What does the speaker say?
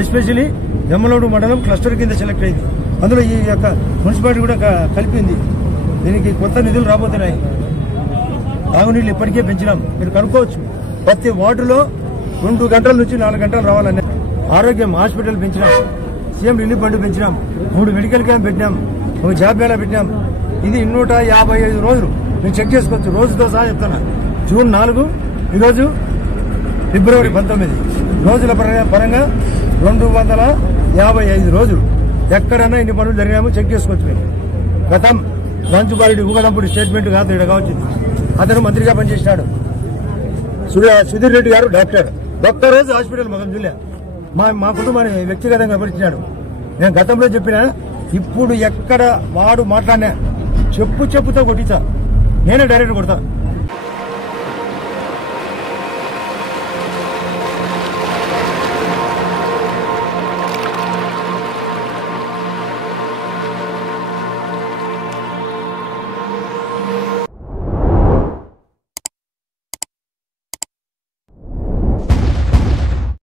Especially Jammalamadugu మండలం cluster కింద select అయింది. అందులో ఈ యొక్క మున్సిపాలిటీ కూడా కలిపింది. దీనికి కొత్త నిధులు రాబోతున్నాయి. తాగునీళ్ళు ఇప్పటికే పెంచినాం, మీరు కనుక్కోవచ్చు. ప్రతి వార్డులో 2 గంటల నుంచి 4 గంటలు రావాలనే ఆరోగ్యం హాస్పిటల్ పెంచినాం, సీఎం రిలీఫ్ ఫండ్ పెంచినాం, 3 మెడికల్ క్యాంప్ పెట్టినాం, 1 జాబ్ మేళా పెట్టినాం. ఇది 155 రోజులు మీరు చెక్ చేసుకోవచ్చు, రోజుతో సహా చెప్తున్నా. జూన్ 4, ఈరోజు ఫిబ్రవరి 19, రోజుల పరంగా 255 రోజులు. ఎక్కడన్నా ఇన్ని పనులు జరిగామో చెక్ చేసుకోవచ్చు. మీరు గతం మంచుబారెడ్డి ఊగదంపుడి స్టేట్మెంట్ కాదు, ఇక్కడ కావచ్చింది. అతను మంత్రిగా పనిచేసినాడు. సుధీర్ రెడ్డి గారు డాక్టర్, రోజు హాస్పిటల్ మగం చూలే. మా కుటుంబాన్ని వ్యక్తిగతంగా పరిచినాడు. నేను గతంలో చెప్పినా, ఇప్పుడు ఎక్కడ వాడు మాట్లాడినా చెప్పుతో కొట్టించా, నేనే డైరెక్ట్ కొడతా.